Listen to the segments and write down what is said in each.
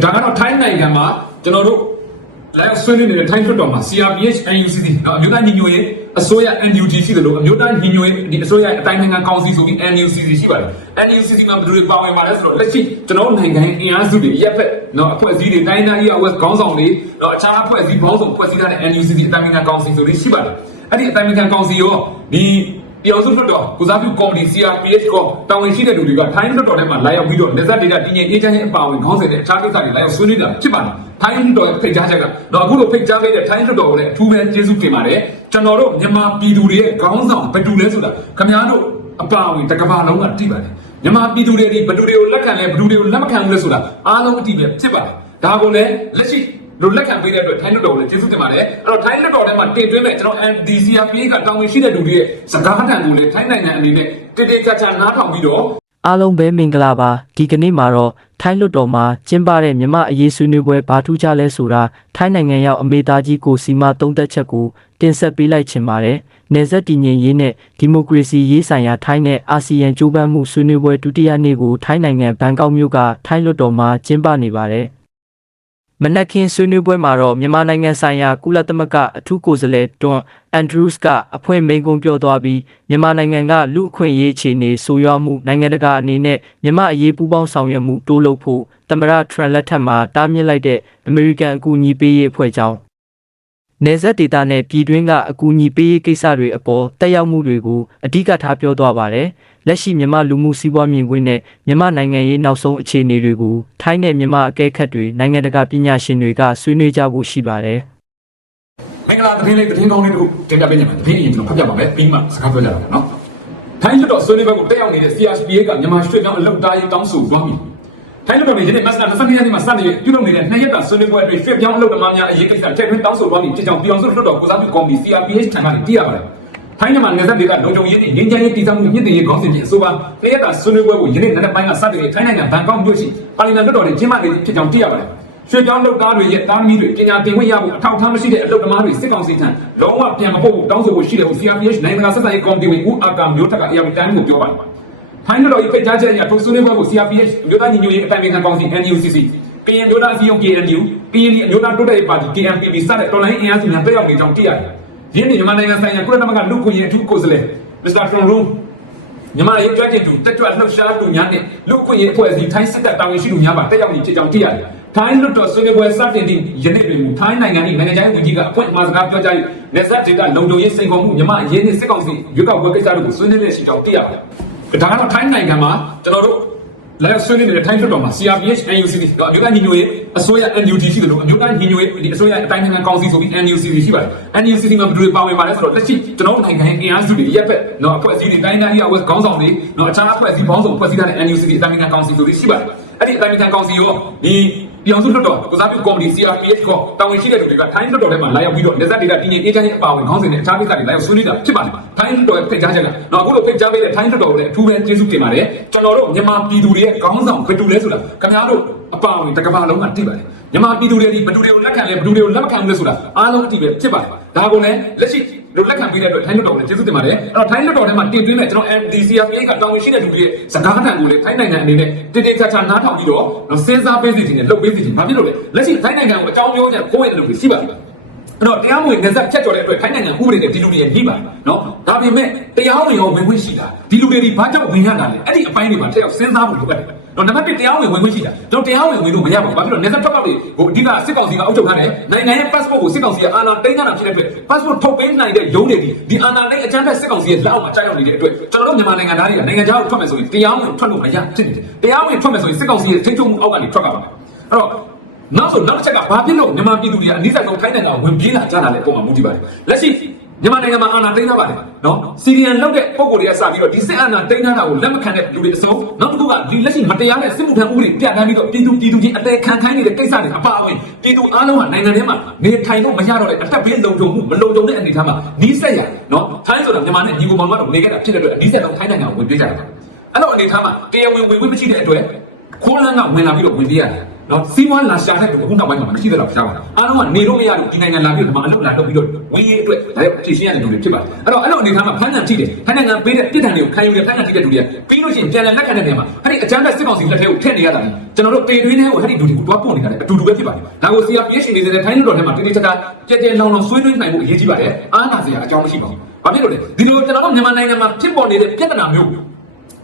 ဒါကတော့ထိုင်းနိုင်ငံမှာကျွန်တော်တို့လည်းဆွေးနွေးနေတဲ့ထိုင်းလွှတ်တော်မှာ CRPH NUCC နော်အမျိုးသားညီညွတ်ရေးအစိုးရ NUG ရှိတယ်လို့အမျိုးသားညီညွတ်ရေးဒီအစိုးရအတိုင်းနိုင်ငံကောင်စီဆိုပြီး NUCC ရှိပါတယ် NUCC မှာဘယ်သူတွေပါဝင်ပါလဲဆိုတော့လက်ရှိကျွန်တော်တို့နိုင်ငံရဲ့အင်အားစုတွေရက်ဖက်နော်အဖွဲ့အစည်းတွေတိုင်းတိုင်း EOS ခေါင်းဆောင်တွေနော်အခြားအဖွဲ့အစည်းပေါင်းစုံဖွဲ့စည်းထားတဲ့ NUCC အတိုင်းနိုင်ငံကောင်စီဆိုပြီးရှိပါတယ်အဲ့ဒီအတိုင်းနိုင်ငံကောင်စီရောဒီ ပြောင်စုလွှတ်တော်ကုစားပြုကော်မတီ CRPH ကတာဝန်ရှိတဲ့လူတွေကထိုင်းလွှတ်တော်ထဲမှာလာရောက်ပြီးတော့လက်ဆက်ဒေတာတည်ငြိမ်အေးချမ်းရေးအပါအဝင်ခေါင်းစဉ်တဲ့အခြားကိစ္စတွေလာရောက်ဆွေးနွေးတာဖြစ်ပါတယ်ထိုင်းလွှတ်တော်ရဲ့ဖိတ်ကြားချက်ကတော့အခုလိုဖိတ်ကြားခဲ့တဲ့ထိုင်းလွှတ်တော်ကိုလည်းအထူးပဲကျေးဇူးတင်ပါတယ်ကျွန်တော်တို့မြန်မာပြည်သူတွေရဲ့ခေါင်းဆောင်ဘယ်သူလဲဆိုတာခင်ဗျားတို့အပါအဝင်တစ်ကမ္ဘာလုံးကသိပါတယ်မြန်မာပြည်သူတွေဒီဘယ်သူတွေကိုလက်ခံလဲဘယ်သူတွေကိုလက်မခံဘူးလဲဆိုတာအားလုံးအတိပဲဖြစ်ပါတယ်ဒါကိုလည်းလက်ရှိ တို့လက်ခံပေးတဲ့အတွက်ထိုင်းလွှတ်တော်ကိုလည်းကျေးဇူးတင်ပါတယ်အဲ့တော့ထိုင်းလွှတ်တော်ထဲမှာတင်သွင်းမဲ့ကျွန်တော် NDCRP ကတာဝန်ရှိတဲ့လူတွေရဲ့စကားတန်ကိုလည်းထိုင်းနိုင်ငံအနေနဲ့တေတေချာချာနားထောင်ပြီးတော့အားလုံးပဲမင်္ဂလာပါဒီကနေ့မှာတော့ထိုင်းလွတ်တော်မှာကျင်းပတဲ့မြမအရေးဆွေးနွေးပွဲဘာထူးခြားလဲဆိုတာထိုင်းနိုင်ငံရောက်အမေသားကြီးကိုစီမာသုံးသက်ချက်ကိုတင်ဆက်ပေးလိုက်ချင်ပါတယ်။နေဆက်တည်ငြိမ်ရေးနဲ့ဒီမိုကရေစီရေးဆိုင်ရာထိုင်းနဲ့အာဆီယံကြိုးပမ်းမှုဆွေးနွေးပွဲဒုတိယနေ့ကိုထိုင်းနိုင်ငံဘန်ကောက်မြို့ကထိုင်းလွတ်တော်မှာကျင်းပနေပါတယ်။ မနက်ခင်းဆွေးနွေးပွဲမှာတော့မြန်မာနိုင်ငံဆိုင်ရာကုလသမဂ္ဂအထူးကိုယ်စားလှယ်တွန်အန်ဒရူးစ်ကအဖွင့်မိန့်ခွန်းပြောသွားပြီးမြန်မာနိုင်ငံကလူအခွင့်အရေးအခြေအနေဆိုးရွားမှုနိုင်ငံတကာအနေနဲ့မြန်မာအရေးပူးပေါင်းဆောင်ရွက်မှုတိုးလုပ်ဖို့သမ္မတထရန့်လက်ထက်မှာတားမြစ်လိုက်တဲ့အမေရိကန်အကူအညီပေးရေးအဖွဲ့ကြောင့်နေဆက်ဒေတာနဲ့ပြည်တွင်းကအကူအညီပေးရေးကိစ္စတွေအပေါ်တက်ရောက်မှုတွေကိုအဓိကထားပြောသွားပါတယ်။ လက်ရှိမြန်မာလူမှုစီးပွားမြင်ကွင်းနဲ့မြန်မာနိုင်ငံရေးနောက်ဆုံးအခြေအနေတွေကိုထိုင်းနဲ့မြန်မာအကဲခတ်တွေနိုင်ငံတကာပညာရှင်တွေကဆွေးနွေးကြဖို့ရှိပါတယ်။မင်္ဂလာသတင်းလေးသတင်းကောင်းလေးတစ်ခုတင်ပြပေးညမှာသတင်းအရင်ကျွန်တော်ဖတ်ပြပါမယ်ပြီးမှစကားပြောကြပါမယ်နော်ထိုင်းလွှတ်တော်ဆွေးနွေးပွဲကိုတက်ရောက်နေတဲ့ CRPA ကမြန်မာရွှေ့ပြောင်းအလုပ်သားရေးတောင်းဆိုသွားပြီထိုင်းလွှတ်တော်မှာယနေ့မတ်လ22ရက်နေ့မှာစတင်ပြုလုပ်နေတဲ့နှစ်ရက်တာဆွေးနွေးပွဲအတွင်းရွှေ့ပြောင်းအလုပ်သမားများအရေးကိစ္စထည့်သွင်းတောင်းဆိုသွားပြီဖြစ်ကြောင်းပြည်အောင်စုလွှတ်တော်ကုစားပြုကော်မတီ CRPH ထံကနေသိရပါတယ် ထိုင်းမြန်မာနယ်စပ်ဒေသလုံခြုံရေးနဲ့ငြိမ်းချမ်းရေးတည်ဆောက်မှုမြင့်တင်ရေးကောင်းစဉ်ဖြင့်အဆိုပါတရက်တာဆွေးနွေးပွဲကိုယနေ့နံနက်ပိုင်းကစတင်ထိုင်းနိုင်ငံဘန်ကောက်မြို့ရှိပါလီမန်လွှတ်တော်တွင်ကျင်းပနေဖြစ်ကြောင်းသိရပါတယ်ရွှေပြောင်းလုပ်သားတွေရဲ့တာသမီတွေပညာသင်ခွင့်ရဖို့အထောက်အထားမရှိတဲ့အလုပ်သမားတွေစစ်ကောင်စီထံလုံးဝပြန်မပို့ဖို့တောင်းဆိုဖို့ရှိတယ်ဟု CRPH နိုင်ငံတကာဆက်ဆံရေးကော်မတီဝင်ဦးအာကာမျိုးထက်ကအေယာဝတီတိုင်းကိုပြောပါတယ်။ထိုင်းတော်၏ဖိတ်ကြားချက်အရထိုဆွေးနွေးပွဲကို CRPH အမျိုးသားညီညွတ်ရေးအတိုင်ပင်ခံကောင်စီ NUCC ကရင်မျိုးသားအစည်းအရုံး KNU ကရင်အမျိုးသားတိုးတက်ရေးပါတီ KNPP စတဲ့တော်လိုင်းအင်အားစုများတက်ရောက်နေကြောင်းသိရတယ်။ ယင်းဒီမြန်မာနိုင်ငံဆိုင်ရာကုလသမဂ္ဂလူ့အခွင့်အရေးအထူးကိုယ်စားလှယ် Mr. Tron Room မြန်မာရေးကြွခြင်းသူတက်ကြွလှုပ်ရှားသူများနဲ့လူ့အခွင့်အရေးအဖွဲ့အစည်းထိုင်းစစ်တပ်တာဝန်ရှိသူများပါတက်ရောက်နေဖြစ်ကြောင်းသိရတယ်။ထိုင်းလွတ်တော်ဆွေးနွေးပွဲစတင်သည့်ယနေ့တွင်မူထိုင်းနိုင်ငံ၏နိုင်ငံခြားရေးဝန်ကြီးကအဖွင့်အမှာစကားပြောကြား၍နေဆက်ဒေတာလုံခြုံရေးစိန်ခေါ်မှုမြန်မာအရေးနှင့်စစ်ကောင်စီရွေးကောက်ပွဲကိစ္စတို့ကိုဆွေးနွေးလျက်ရှိကြောင်းသိရပါတယ်။ဒါကတော့ထိုင်းနိုင်ငံမှာကျွန်တော်တို့ လည်းဆွေးနွေးနေတဲ့ထိုင်းလွတ်တော်မှာ CRPH NUCC တော့အမျိုးသားညီညွတ်ရေးအစိုးရ NUG ရှိတယ်လို့အမျိုးသားညီညွတ်ရေးဒီအစိုးရအတိုင်းနိုင်ငံကောင်စီဆိုပြီး NUCC ရှိပါတယ်။ NUCC မှာဘယ်သူတွေပါဝင်ပါလဲဆိုတော့လက်ရှိကျွန်တော်တို့နိုင်ငံရဲ့အင်အားစုတွေရက်ဖက်နော်အဖွဲ့အစည်းတွေတိုင်းတိုင်းအဝက်ခေါင်းဆောင်တွေနော်အခြားအဖွဲ့အစည်းပေါင်းစုံဖွဲ့စည်းထားတဲ့ NUCC အတိုင်းနိုင်ငံကောင်စီဆိုပြီးရှိပါတယ်။အဲ့ဒီအတိုင်းနိုင်ငံကောင်စီရောဒီ ပြောင်စုလွှတ်တော်ကုစားပြုကော်မတီ CRPH ကတာဝန်ရှိတဲ့လူတွေကထိုင်းလွှတ်တော်ထဲမှာလာရောက်ပြီးတော့လက်ဆက်ဒေတာတည်ငြိမ်အေးချမ်းရေးအပါအဝင်ခေါင်းစဉ်နဲ့အခြားကိစ္စတွေလာရောက်ဆွေးနွေးတာဖြစ်ပါတယ်။ထိုင်းလွှတ်တော်ရဲ့ဖိတ်ကြားချက်ကနော်အခုလိုဖိတ်ကြားပေးတဲ့ထိုင်းလွှတ်တော်ကိုလည်းအထူးပဲကျေးဇူးတင်ပါတယ်။ကျွန်တော်တို့မြန်မာပြည်သူတွေရဲ့ခေါင်းဆောင်ဘယ်သူလဲဆိုတာခင်ဗျားတို့အပါအဝင်တစ်ကမ္ဘာလုံးကသိပါတယ်။မြန်မာပြည်သူတွေဒီဘယ်သူတွေကိုလက်ခံလဲဘယ်သူတွေကိုလက်မခံဘူးလဲဆိုတာအားလုံးအတိပဲဖြစ်ပါတယ်။ဒါကိုလည်းလက်ရှိ လူလက်ခံပေးတဲ့အတွက်ထိုင်းလွှတ်တော်ကိုလည်းကျေးဇူးတင်ပါတယ်။အဲ့တော့ထိုင်းလွှတ်တော်ထဲမှာတင်သွင်းတဲ့ကျွန်တော် NDCRPA ကတာဝန်ရှိတဲ့လူတွေရဲ့စကားတန်ကိုလည်းထိုင်းနိုင်ငံအနေနဲ့တည်တည်ချာချာနားထောင်ပြီးတော့စဉ်းစားပေးစီခြင်းနဲ့လုပ်ပေးစီခြင်းဘာဖြစ်လို့လဲလက်ရှိထိုင်းနိုင်ငံကိုအကြောင်းပြောချက်ခိုးရတဲ့လူတွေရှိပါတယ်အဲ့တော့တရားမဝင်ငဆက်ဖြတ်ကျော်တဲ့အတွက်ထိုင်းနိုင်ငံဥပဒေနဲ့ဒီလူတွေရဲ့နှိပါနော်ဒါပေမဲ့တရားဝင်ရောဝင်ခွင့်ရှိတာဒီလူတွေဒီဘာကြောင့်ဝင်ရတာလဲအဲ့ဒီအပိုင်းတွေမှာတစ်ယောက်စဉ်းစားဖို့လိုအပ်တယ် တော့နံပါတ်1တရားဝင်ဝင်ခွင့်ရှိတာတော့တရားဝင်ဝင်လို့မရပါဘူးဘာဖြစ်လို့ငဆက်ထွက်ပေါက်တွေကိုအဓိကစစ်ကောင်စီကအုပ်ချုပ်ထားတယ်နိုင်ငံရဲ့ passport ကိုစစ်ကောင်စီကအာဏာသိမ်းထားတာဖြစ်တဲ့အတွက် passport ထုတ်ပေးနိုင်တဲ့ရုံးတွေဒီဒီအာဏာသိမ်းအကြမ်းဖက်စစ်ကောင်စီရဲ့လက်အောက်မှာကြာရောက်နေတဲ့အတွက်ကျွန်တော်တို့မြန်မာနိုင်ငံသားတွေကနိုင်ငံခြားကိုထွက်မယ်ဆိုရင်တရားဝင်ထွက်လို့မရဖြစ်နေတယ်တရားဝင်ထွက်မယ်ဆိုရင်စစ်ကောင်စီရဲ့ထိန်းချုပ်မှုအောက်ကနေထွက်ပါမယ်အဲ့တော့နောက်ဆိုနောက်တစ်ချက်ကဘာဖြစ်လို့မြန်မာပြည်သူတွေကအနည်းဆုံးထိုင်းနိုင်ငံကိုဝင်ပြေးလာကြတာလဲပုံမှန်မူတည်ပါတယ်လက်ရှိ မြန်မာနိုင်ငံမှာအာဏာသိမ်းထားပါတယ်နော်စီရီယန်လောက်တဲ့ပုံကိုယ်တွေကစပြီးတော့ဒီစစ်အာဏာသိမ်းထားတာကိုလက်မခံတဲ့လူတွေအစုံနောက်တစ်ခုကဒီလက်ရှိမတရားတဲ့စစ်မှုထမ်းဥပဒေပြဋ္ဌာန်းပြီးတော့ပြည်သူပြည်သူချင်းအသေးခံခိုင်းနေတဲ့ကိစ္စတွေအပါအဝင်ပြည်သူအားလုံးကနိုင်ငံထဲမှာနေထိုင်လို့မရတော့တဲ့အတက်ဘေးလုံခြုံမှုမလုံခြုံတဲ့အနေအထားမှာနီးစက်ရနော်ထိုင်းဆိုတာမြန်မာနဲ့ညီကိုမောင်ကတော့နေခဲ့တာဖြစ်တဲ့အတွက်အနီးစက်တော့ထိုင်းနိုင်ငံကိုဝင်ပြေးကြတာအဲ့တော့အနေအထားမှာတရားဝင်ဝင်ခွင့်မရှိတဲ့အတွက်ခိုးလန်းကဝင်လာပြီးတော့ဝင်ပြေးရတယ် နော်စီးပွားလာရှာတဲ့လူအခုနောက်ပိုင်းမှာမရှိတော့ရှားပါဘူးအားလုံးကနေလို့မရလို့ဒီနိုင်ငံလာပြီးတော့ဒီမှာအလုပ်လာလုပ်ပြီးတော့ဝေးအတွက်ဒါလည်းဖြည့်ရှင်းရတဲ့လူတွေဖြစ်ပါတယ်အဲ့တော့အဲ့လိုအနေထားမှာဖမ်းခံထိတယ်ဖမ်းခံပေးတဲ့ပြည်ထန်တွေကိုခံယူရဖမ်းခံထိတဲ့လူတွေကပြီးလို့ရှိရင်ပြန်လည်လက်ခံတဲ့နေရာမှာအဲ့ဒီအကြမ်းဖက်စစ်ကောင်စီလက်ထဲကိုထည့်နေရတာလေကျွန်တော်တို့ပေတွင်းထဲကိုအဲ့ဒီလူတွေကိုတွားပို့နေတာလေအတူတူပဲဖြစ်ပါတယ်ဒါကို CRPH နေတဲ့ထိုင်းလူတော်ထဲမှာတိတိကျကျကြဲကြဲလောင်လောင်ဆွေးနွေးနိုင်ဖို့အရေးကြီးပါတယ်အားနာစရာအကြောင်းမရှိပါဘူးဘာဖြစ်လို့လဲဒီလိုကျွန်တော်တို့မြန်မာနိုင်ငံမှာဖြစ်ပေါ်နေတဲ့ပြဿနာမျိုး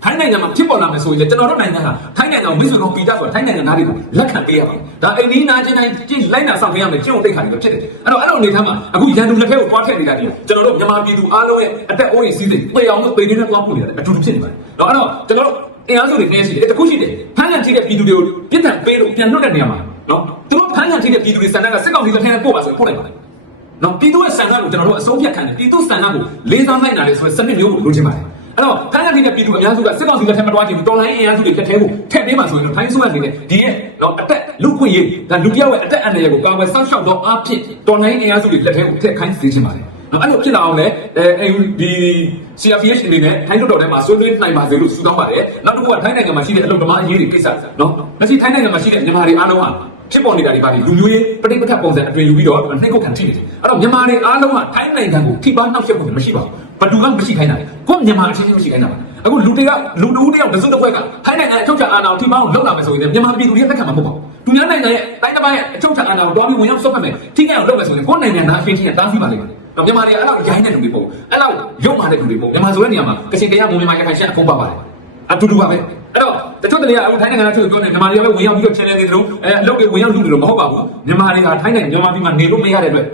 ထိုင်းနိုင်ငံမှာဖြစ်ပေါ်လာမယ်ဆိုရင်လေကျွန်တော်တို့နိုင်ငံဟာထိုင်းနိုင်ငံကိုမိတ်ဆွေကောင်ပီတာဆိုတာထိုင်းနိုင်ငံသားတွေကိုလက်ခံပေးရပါတယ်။ဒါအိမ်နီးနားချင်းတိုင်းကြည့်လိုက်နာဆောင်ပေးရမယ်ကျင့်ဝတ်တိတ်ခါတွေပဲဖြစ်တယ်။အဲ့တော့အဲ့လိုအနေထားမှာအခုရန်သူလက်ထက်ကိုတွားထည့်နေတာဒီကျွန်တော်တို့မြန်မာပြည်သူအားလုံးရဲ့အသက်အိုးအိမ်စီးစိမ်ပေအောင်လို့ပေနေတဲ့တွားပို့နေတာအတူတူဖြစ်နေပါတယ်။တော့အဲ့တော့ကျွန်တော်တို့အင်အားစုတွေနေရှိတယ်တခုရှိတယ်ဖမ်းခံထိတဲ့ပြည်သူတွေကိုပြစ်ဒဏ်ပေးလို့ပြန်လွတ်တဲ့နေရာမှာနော်သူတို့ဖမ်းခံထိတဲ့ပြည်သူတွေစံတန်းကစစ်ကောင်စီလက်ထက်နဲ့ပို့ပါဆိုပို့လိုက်ပါတယ်။နော်ပြည်သူရဲ့စံတန်းကိုကျွန်တော်တို့အဆုံးဖြတ်ခံတယ်ပြည်သူစံတန်းကိုလေးစားလိုက်နာတယ်ဆိုတဲ့စနစ်မျိုးကိုလိုချင်ပါတယ်။ အဲ့တော့ခိုင်းရတဲ့ပြည်သူအများစုကစစ်ကောင်စီလက်ထက်မတော်ချင်ဘူးတော်လိုင်းအင်အားစုတွေလက်ထဲကိုထည့်ပေးမှဆိုရင်တော့ထိုင်းဆိုရနေတဲ့ဒီရဲ့တော့အတက်လူခွင့်ရေးဒါလူတယောက်ရဲ့အတက်အန္တရာယ်ကိုကာကွယ်စောင့်ရှောက်တော့အားဖြင့်တော်လိုင်းအင်အားစုတွေလက်ထဲကိုထည့်ခိုင်းစေချင်ပါတယ်နော်အဲ့လိုဖြစ်လာအောင်လည်းအဲဒီ CRPH အနေနဲ့ထိုင်းတို့တော်ထဲမှာဆွေးနွေးနိုင်ပါစေလို့ဆုတောင်းပါတယ်နောက်တစ်ခုကထိုင်းနိုင်ငံမှာရှိတဲ့အလုပ်သမားအရေးတွေကိစ္စနော်လက်ရှိထိုင်းနိုင်ငံမှာရှိတဲ့မြန်မာတွေအားလုံးဟာ ဖြစ်ပေါ်နေတာဒီပါပြီလူမျိုးရေးပဋိပက္ခပုံစံအသွင်ယူပြီးတော့နှိတ်ကုတ်ခံထိနေတယ်အဲ့တော့မြန်မာတွေအားလုံးကထိုင်းနိုင်ငံကိုထိပါနှောက်ယှက်မှုမရှိပါဘူးဘယ်သူမှမရှိခိုင်းတာကိုမြန်မာအချင်းချင်းမရှိခိုင်းတာပါအခုလူတွေကလူတူတယောက်တစ်စုတစ်ခွက်ကထိုင်းနိုင်ငံအချုပ်ချာအာဏာကိုထိပါအောင်လုပ်လာမယ်ဆိုရင်မြန်မာပြည်သူတွေလက်ခံမှာမဟုတ်ပါဘူးသူများနိုင်ငံရဲ့တိုင်းတစ်ပိုင်းရဲ့အချုပ်ချာအာဏာကိုတွားပြီးဝင်ရောက်ဆုတ်ဖက်မယ်ထိခိုက်အောင်လုပ်မယ်ဆိုရင်ကိုယ့်နိုင်ငံသားအချင်းချင်းတားဆီးပါလိမ့်မယ်တော့မြန်မာတွေအဲ့လောက်ရိုင်းတဲ့လူတွေပေါ့အဲ့လောက်ရုပ်မာတဲ့လူတွေပေါ့မြန်မာဆိုတဲ့နေရာမှာကချင်တရားမုံမြန်မာရခိုင်ရှက်အကုန်ပါပါတယ်အတူတူပါပဲ အဲ့တော့တချို့တလေကအခုထိုင်းနိုင်ငံကသူပြောနေမြန်မာတွေကပဲဝင်ရောက်ပြီးတော့ channel တွေတို့အဲအလုပ်တွေဝင်ရောက်လုပ်တယ်လို့မဟုတ်ပါဘူးမြန်မာတွေကထိုင်းနိုင်ငံမြန်မာပြည်မှာနေလို့မရတဲ့အတွက်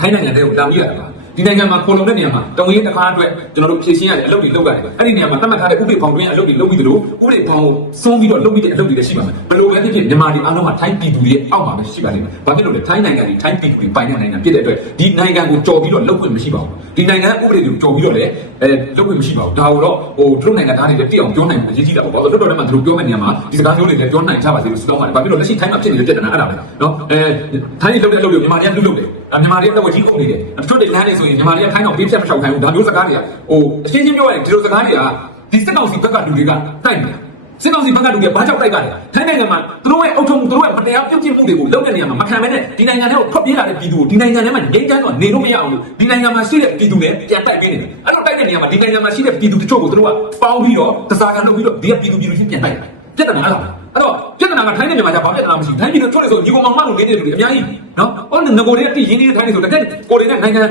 ထိုင်းနိုင်ငံတွေကိုလာပြီးရတာပါဒီနိုင်ငံမှာပုံလုံးတဲ့နေရာမှာတဝင်းတစ်ခါအတွက်ကျွန်တော်တို့ဖြည့်ရှင်းရတယ်အလုပ်တွေလုပ်ရတယ်အဲ့ဒီနေရာမှာသတ်မှတ်ထားတဲ့ဥပဒေပေါင်းတွင်းအလုပ်တွေလုပ်ပြီးသလိုဥပဒေပေါင်းကိုစုံးပြီးတော့လုပ်ပြီးတဲ့အလုပ်တွေလည်းရှိပါမယ်ဘယ်လိုပဲဖြစ်ဖြစ်မြန်မာတွေအားလုံးကထိုင်းပြည်သူတွေရဲ့အောက်မှာပဲရှိပါလိမ့်မယ်ဘာဖြစ်လို့လဲထိုင်းနိုင်ငံတွေထိုင်းပြည်သူတွေပိုင်တဲ့နိုင်ငံဖြစ်တဲ့အတွက်ဒီနိုင်ငံကိုကြော်ပြီးတော့လုပ်ခွင့်မရှိပါဘူးဒီနိုင်ငံဥပဒေတွေကိုကြော်ပြီးတော့လည်း အဲလုပ်ခွင့်မရှိပါဘူးဒါကိုတော့ဟိုသူတို့နိုင်ငံသားတွေလည်းတိအောင်ပြောနိုင်ဖို့အရေးကြီးတာပေါ့ဘာလို့လဲတော်တော်များများသူတို့ပြောမယ့်နေရာမှာဒီစကားမျိုးတွေလည်းပြောနိုင်ကြပါစေလို့ဆုတောင်းပါတယ်ဘာဖြစ်လို့လက်ရှိထိုင်းမှာဖြစ်နေတဲ့ပြဿနာအဲ့ဒါပဲနော်အဲထိုင်းတွေလုပ်တဲ့အလုပ်တွေမြန်မာတွေကလူလုပ်တယ်မြန်မာတွေကတော့ကြီးကုန်နေတယ်တချို့တွေလမ်းနေဆိုရင်မြန်မာတွေကထိုင်းတော့ပေးဖြတ်မလျှောက်ခိုင်းဘူးဒါမျိုးစကားတွေကဟိုအရှင်းရှင်းပြောရရင်ဒီလိုစကားတွေကဒီစစ်ကောင်စီဘက်ကလူတွေကတိုက်နေတာ စစ်ကောင်စီဘက်ကလူတွေဘာကြောင့်တိုက်ကြလဲထိုင်းနိုင်ငံမှာသူတို့ရဲ့အုပ်ချုပ်မှုသူတို့ရဲ့မတရားပြုတ်ကျင့်မှုတွေကိုလုပ်တဲ့နေရာမှာမခံမဲနဲ့ဒီနိုင်ငံထဲကိုထွက်ပြေးလာတဲ့ပြည်သူကိုဒီနိုင်ငံထဲမှာငြိမ်းချမ်းတော့နေလို့မရအောင်လို့ဒီနိုင်ငံမှာရှိတဲ့ပြည်သူတွေပြန်တိုက်ပေးနေတယ်အဲ့လိုတိုက်တဲ့နေရာမှာဒီနိုင်ငံမှာရှိတဲ့ပြည်သူတချို့ကိုသူတို့ကပေါင်းပြီးတော့တစားကန်လုပ်ပြီးတော့ဒီကပြည်သူပြည်သူချင်းပြန်တိုက်တယ်ပြဿနာအဲ့ဒါအဲ့တော့ပြဿနာကထိုင်းနဲ့မြန်မာကြားဘာပြဿနာမရှိဘူးထိုင်းပြည်သူချို့လေဆိုညီကောင်မောင်မလို့နေတဲ့လူတွေအများကြီးနော်ဟောငကိုတွေအတိရင်းနေတဲ့ထိုင်းတွေဆိုတကယ်ကိုတွေနဲ့နိုင်ငံ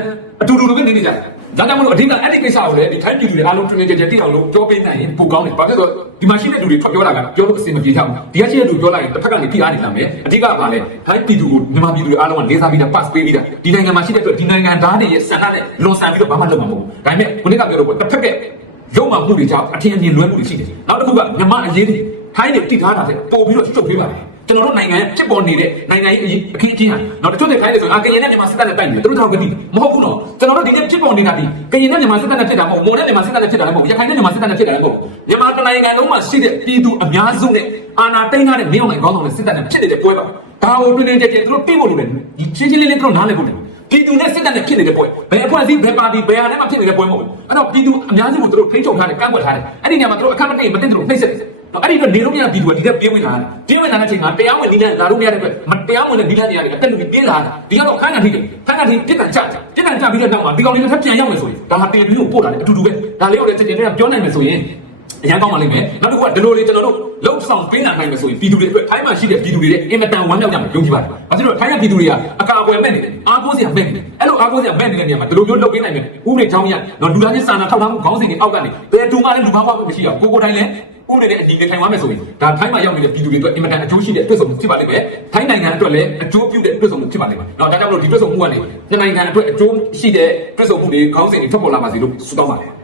အတူတူလိုပဲနေနေကြတယ် ဒါကြောင့်မလို့အဓိကအဲ့ဒီကိစ္စကိုလည်းဒီထိုင်းပြည်သူတွေအားလုံးတွင်တွင်ကြဲကြဲတိအောင်လို့ပြောပေးနိုင်ရင်ပိုကောင်းတယ်။ဘာဖြစ်လို့ဒီမှာရှိတဲ့လူတွေထွက်ပြောတာကပြောလို့အဆင်မပြေကြဘူး။ဒီကရှိတဲ့လူပြောလိုက်ရင်တစ်ဖက်ကနေဖိအားနေလာမယ်။အဓိကကဘာလဲထိုင်းပြည်သူကိုမြန်မာပြည်သူတွေအားလုံးကလေးစားပြီးတာ pass ပေးပြီးတာဒီနိုင်ငံမှာရှိတဲ့အတွက်ဒီနိုင်ငံသားတွေရဲ့ဆန္ဒနဲ့လွန်ဆန်ပြီးတော့ဘာမှလုပ်မှာမဟုတ်ဘူး။ဒါပေမဲ့ခုနကပြောလို့ပေါ့တစ်ဖက်ကရုံမှမှုတွေကြောင့်အထင်အမြင်လွဲမှုတွေရှိတယ်။နောက်တစ်ခုကမြန်မာအရေးတွေထိုင်းတွေတိထားတာတဲ့ပို့ပြီးတော့ရှုပ်ပေးပါမယ်။ ကျွန်တော်တို့နိုင်ငံဖြစ်ပေါ်နေတဲ့နိုင်ငံရေးအခင်းအကျင်းဟာတော့တချို့တွေခိုင်းတယ်ဆိုအာကရင်နဲ့မြန်မာစစ်တပ်နဲ့တိုက်နေတယ်သူတို့တော့ကတိမဟုတ်ဘူးနော်ကျွန်တော်တို့ဒီနေ့ဖြစ်ပေါ်နေတာဒီကရင်နဲ့မြန်မာစစ်တပ်နဲ့ဖြစ်တာမဟုတ်မိုးနဲ့မြန်မာစစ်တပ်နဲ့ဖြစ်တာလည်းမဟုတ်ရခိုင်နဲ့မြန်မာစစ်တပ်နဲ့ဖြစ်တာလည်းမဟုတ်မြန်မာတနိုင်ငံလုံးမှာရှိတဲ့ပြည်သူအများစုနဲ့အာဏာသိမ်းထားတဲ့နေအောင်နိုင်ကောင်းဆောင်တဲ့စစ်တပ်နဲ့ဖြစ်နေတဲ့ပွဲပါဒါကိုတွင်တွင်ကြဲကြဲသူတို့ပြဖို့လိုတယ်ဒီချင်းချင်းလေးလေးသူတို့နားလည်ဖို့တယ်ပြည်သူနဲ့စစ်တပ်နဲ့ဖြစ်နေတဲ့ပွဲဘယ်အဖွဲ့အစည်းဘယ်ပါတီဘယ်ဟာနဲ့မှဖြစ်နေတဲ့ပွဲမဟုတ်ဘူးအဲ့တော့ပြည်သူအများစုကိုသူတို့ထိန်းချုပ်ထားတယ်ကန့်ကွက်ထားတယ်အဲ့ဒီညမှာသူတို့အခက်မသိမသိသူတို့နှိမ့်ဆက်တယ်တော့ အဲ့ဒီတော့နေလို့မရပြည်သူကဒီကပြေးဝင်လာတယ်ပြေးဝင်လာတဲ့အချိန်မှာတရားဝင်နီလန်လာလို့မရတဲ့အတွက်မတရားဝင်တဲ့နီလန်တွေရတယ်အတက်လူပြေးလာတယ်ဒီကတော့ခန်းကန်ထိတယ်ခန်းကန်ထိပြစ်ဒဏ်ချပြစ်ဒဏ်ချပြီးတဲ့နောက်မှာဒီကောင်တွေတစ်ခါပြန်ရောက်မယ်ဆိုရင်ဒါဟာတေပြီးကိုပို့လာတယ်အတူတူပဲဒါလေးကိုလည်းတင်တင်နဲ့ပြောနိုင်မယ်ဆိုရင်အရန်ကောင်းပါလိမ့်မယ်နောက်တစ်ခုကဒီလိုလေးကျွန်တော်တို့လှုပ်ဆောင်ပေးနိုင်မယ်ဆိုရင်ပြည်သူတွေအတွက်ထိုင်းမှာရှိတဲ့ပြည်သူတွေရဲ့အင်မတန်ဝမ်းမြောက်ကြမှာယုံကြည်ပါတယ်။ဘာဖြစ်လို့ထိုင်းကပြည်သူတွေကအကာအကွယ်မဲ့နေတယ်အားကိုးစရာမဲ့နေတယ်အဲ့လိုအားကိုးစရာမဲ့နေတဲ့နေရာမှာဒီလိုမျိုးလုပ်ပေးနိုင်မယ်ဥပဒေကြောင်းရတော့လူသားချင်းစာနာထောက်ထားမှုခေါင်းစဉ်တွေအောက်ကနေဘယ်သူမှလည်းလူကောင်းမှမရှိအောင်ကိုကိုတိုင်းလည်း ဥပဒေနဲ့အညီနေထိုင်သွားမယ်ဆိုရင်ဒါထိုင်းမှာရောက်နေတဲ့ပြည်သူတွေအတွက်အင်မတန်အကျိုးရှိတဲ့တွေ့ဆုံမှုဖြစ်ပါလိမ့်မယ်။ထိုင်းနိုင်ငံအတွက်လည်းအကျိုးပြုတဲ့တွေ့ဆုံမှုဖြစ်ပါလိမ့်မယ်။တော့ဒါကြောင့်မလို့ဒီတွေ့ဆုံမှုကနေနှစ်နိုင်ငံအတွက်အကျိုးရှိတဲ့တွေ့ဆုံမှုတွေခေါင်းစဉ်တွေထွက်ပေါ်လာပါစေလို့ဆုတောင်းပါတယ်